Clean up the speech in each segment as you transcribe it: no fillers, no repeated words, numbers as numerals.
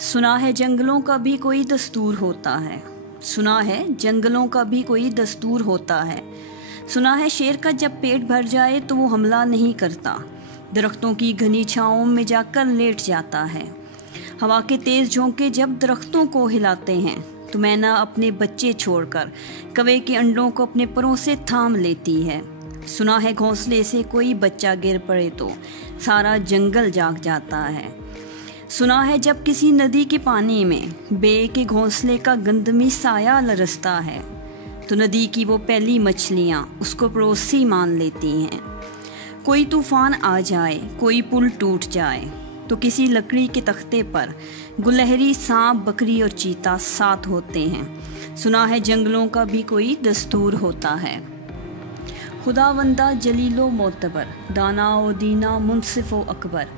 सुना है जंगलों का भी कोई दस्तूर होता है, सुना है जंगलों का भी कोई दस्तूर होता है। सुना है शेर का जब पेट भर जाए तो वो हमला नहीं करता, दरख्तों की घनी छाँवों में जाकर लेट जाता है। हवा के तेज़ झोंके जब दरख्तों को हिलाते हैं तो मैना अपने बच्चे छोड़कर कौवे के अंडों को अपने परों से थाम लेती है। सुना है घोंसले से कोई बच्चा गिर पड़े तो सारा जंगल जाग जाता है। सुना है जब किसी नदी के पानी में बे के घोंसले का गंदमी साया लरसता है तो नदी की वो पहली मछलियाँ उसको पड़ोसी मान लेती हैं। कोई तूफान आ जाए, कोई पुल टूट जाए तो किसी लकड़ी के तख्ते पर गुलहरी, सांप, बकरी और चीता साथ होते हैं। सुना है जंगलों का भी कोई दस्तूर होता है। खुदावंदा जलीलो मोतबर, दाना ओ दीना, मुनसिफ ओ अकबर,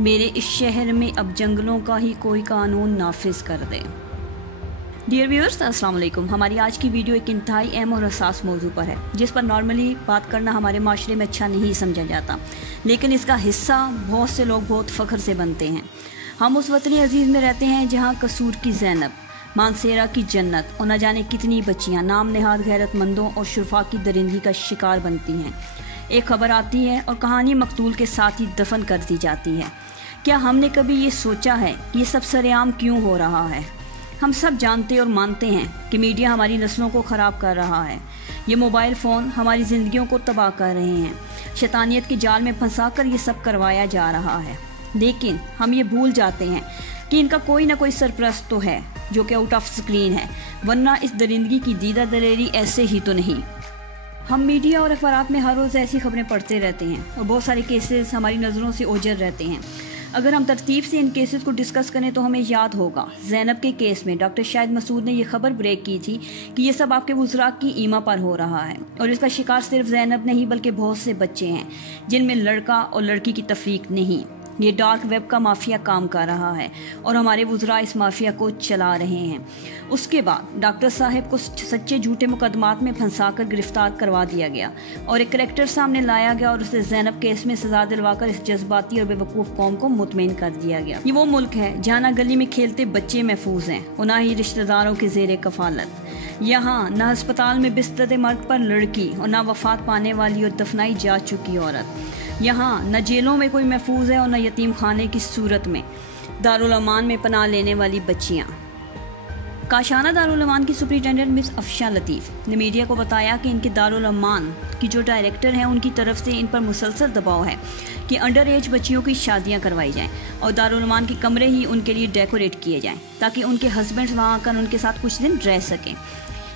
मेरे इस शहर में अब जंगलों का ही कोई कानून नाफिज कर दे। डियर व्यूअर्स, अस्सलाम वालेकुम। हमारी आज की वीडियो एक इंतहाई अहम और हसास मौजू पर है जिस पर नॉर्मली बात करना हमारे माशरे में अच्छा नहीं समझा जाता, लेकिन इसका हिस्सा बहुत से लोग बहुत फ़ख्र से बनते हैं। हम उस वतन अजीज़ में रहते हैं जहाँ कसूर की ज़ैनब, मानसेरा की जन्नत और न जाने कितनी बच्चियाँ नाम नहाद गैरतमंदों और शुरफा की दरिंदगी का शिकार बनती हैं। एक खबर आती है और कहानी मकतूल के साथ ही दफन कर दी जाती है। क्या हमने कभी ये सोचा है कि ये सब सरेआम क्यों हो रहा है? हम सब जानते और मानते हैं कि मीडिया हमारी नस्लों को ख़राब कर रहा है। ये मोबाइल फ़ोन हमारी ज़िंदगियों को तबाह कर रहे हैं। शैतानियत के जाल में फंसा कर ये सब करवाया जा रहा है, लेकिन हम ये भूल जाते हैं कि इनका कोई ना कोई सरपरस्त तो है जो कि आउट ऑफ स्क्रीन है, वरना इस दरिंदगी की दीदा दलेरी ऐसे ही तो नहीं। हम मीडिया और अखबारात में हर रोज़ ऐसी खबरें पढ़ते रहते हैं और बहुत सारे केसेस हमारी नज़रों से ओझल रहते हैं। अगर हम तरतीब से इन केसेस को डिस्कस करें तो हमें याद होगा ज़ैनब के केस में डॉक्टर शाहिद मसूद ने यह खबर ब्रेक की थी कि ये सब आपके वुज़रा की ईमा पर हो रहा है और इसका शिकार सिर्फ ज़ैनब नहीं बल्कि बहुत से बच्चे हैं जिनमें लड़का और लड़की की तफरीक नहीं। ये डार्क वेब का माफिया काम कर रहा है और हमारे वुज़रा इस माफिया को चला रहे हैं। उसके बाद डॉक्टर साहब को सच्चे झूठे मुकदमात में फंसाकर गिरफ्तार करवा दिया गया और एक करैक्टर सामने लाया गया और उसे ज़ैनब केस में सजा दिलवाकर इस जज्बाती और बेवकूफ़ कौम को मुतमईन कर दिया गया। ये वो मुल्क है जहाँ ना गली में खेलते बच्चे महफूज हैं और ना ही रिश्तेदारों के ज़ेरे कफालत। यहाँ न अस्पताल में बिस्तर मर्ग पर लड़की और ना वफात पाने वाली और दफनाई जा चुकी औरत। यहाँ न जेलों में कोई महफूज है और न यतीम खाने की सूरत में दारुल अमान में पनाह लेने वाली बच्चियाँ। काशाना दारुल अमान की सुपरिटेंडेंट मिस अफशा लतीफ़ ने मीडिया को बताया कि इनके दारुल अमान की जो डायरेक्टर हैं उनकी तरफ से इन पर मुसलसल दबाव है कि अंडर एज बच्चियों की शादियां करवाई जाएं और दारुल अमान के कमरे ही उनके लिए डेकोरेट किए जाएं ताकि उनके हस्बैंड्स वहाँ आकर उनके साथ कुछ दिन रह सकें।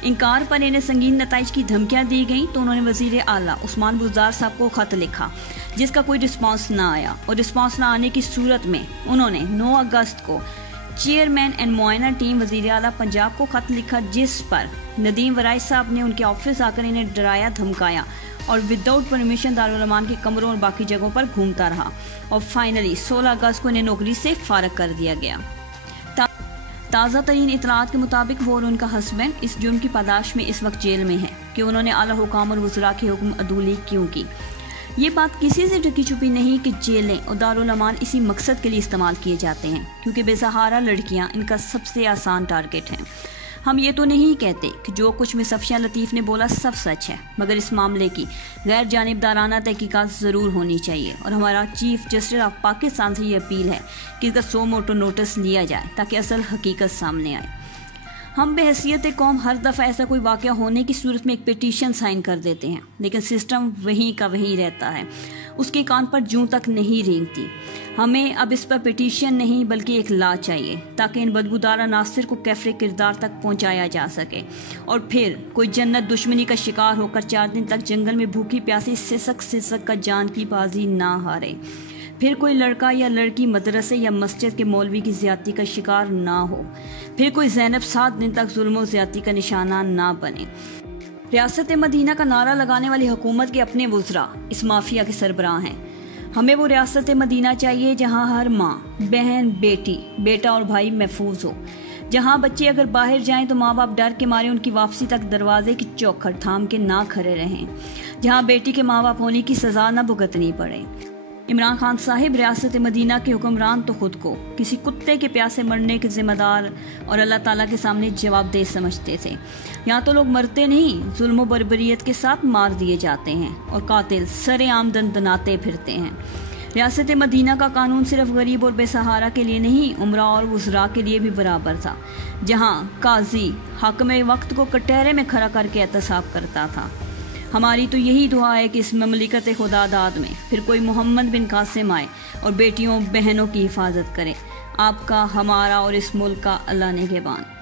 इनकार पर इन्हें संगीन नताइज की धमकियां दी गईं तो उन्होंने वज़ीर आला उस्मान बुज़दार साहब को ख़त लिखा जिसका कोई रिस्पांस ना आया और रिस्पांस ना आने की सूरत में उन्होंने 9 अगस्त को चेयरमैन एंड मुआयना टीम वज़ीर आला पंजाब को ख़त लिखा जिस पर नदीम वराइस साहब ने उनके ऑफिस आकर इन्हें डराया धमकाया और विदाउट परमिशन दारुल अमान के कमरों और बाकी जगहों पर घूमता रहा और फाइनली 16 अगस्त को इन्हें नौकरी से फारग कर दिया गया। ताज़ा तरीन इतलात के मुताबिक वो और उनका हस्बैंड इस जुर्म की पादाश में इस वक्त जेल में है कि उन्होंने आला हुकाम और वज़रा के हुक्म अदूली क्यों की। ये बात किसी से ढकी छुपी नहीं कि जेलें और दारुल अमान इसी मकसद के लिए इस्तेमाल किए जाते हैं क्योंकि बेसहारा लड़कियां इनका सबसे आसान टारगेट हैं। हम ये तो नहीं कहते कि जो कुछ मिस अफशा लतीफ़ ने बोला सब सच है, मगर इस मामले की गैर जानिबदाराना तहकीकात ज़रूर होनी चाहिए और हमारा चीफ जस्टिस ऑफ पाकिस्तान से ये अपील है कि इसका सो मोटो नोटिस लिया जाए ताकि असल हकीकत सामने आए। हम बेहैसियत कौम हर दफ़ा ऐसा कोई वाक़या होने की सूरत में एक पिटीशन साइन कर देते हैं, लेकिन सिस्टम वहीं का वहीं रहता है, उसके कान पर जूं तक नहीं रेंगती। हमें अब इस पर पिटीशन नहीं बल्कि एक लॉ चाहिए ताकि इन बदबूदार अनासिर को कैफरे किरदार तक पहुंचाया जा सके और फिर कोई जन्नत दुश्मनी का शिकार होकर 4 दिन तक जंगल में भूखी प्यासी सिसक का जान की बाजी ना हारे। फिर कोई लड़का या लड़की मदरसे या मस्जिद के मौलवी की ज़्यादती का शिकार ना हो। फिर कोई ज़ैनब 7 दिन तक जुल्म और ज़्यादती का निशाना ना बने। रियासत मदीना का नारा लगाने वाली हुकूमत के अपने वुज़रा इस माफिया के सरबराह हैं। हमें वो रियासत मदीना चाहिए जहाँ हर माँ, बहन, बेटी, बेटा और भाई महफूज हो, जहाँ बच्चे अगर बाहर जाएं तो माँ बाप डर के मारे उनकी वापसी तक दरवाजे की चौखट थाम के ना खड़े रहें, जहाँ बेटी के माँ बाप होने की सज़ा न भुगतनी पड़े। عمران خان صاحب ریاست مدینہ کے حکمران تو خود کو کسی کتے کے پیاسے مرنے کے ذمہ دار اور اللہ تعالیٰ کے سامنے جواب دہ سمجھتے تھے۔ یہاں تو لوگ مرتے نہیں، ظلم و بربریت کے ساتھ مار دیے جاتے ہیں اور قاتل سر عام دندناتے پھرتے ہیں۔ ریاست مدینہ کا قانون صرف غریب اور بے سہارا کے لیے نہیں، امراء اور وزراء کے لیے بھی برابر تھا، جہاں قاضی حاکم وقت کو کٹہرے میں کھڑا کر کے احتساب کرتا تھا۔ ہماری تو یہی دعا ہے کہ اس مملکت خدا داد میں پھر کوئی محمد بن قاسم آئے اور بیٹیوں بہنوں کی حفاظت کرے۔ آپ کا، ہمارا اور اس ملک کا اللہ نگہبان۔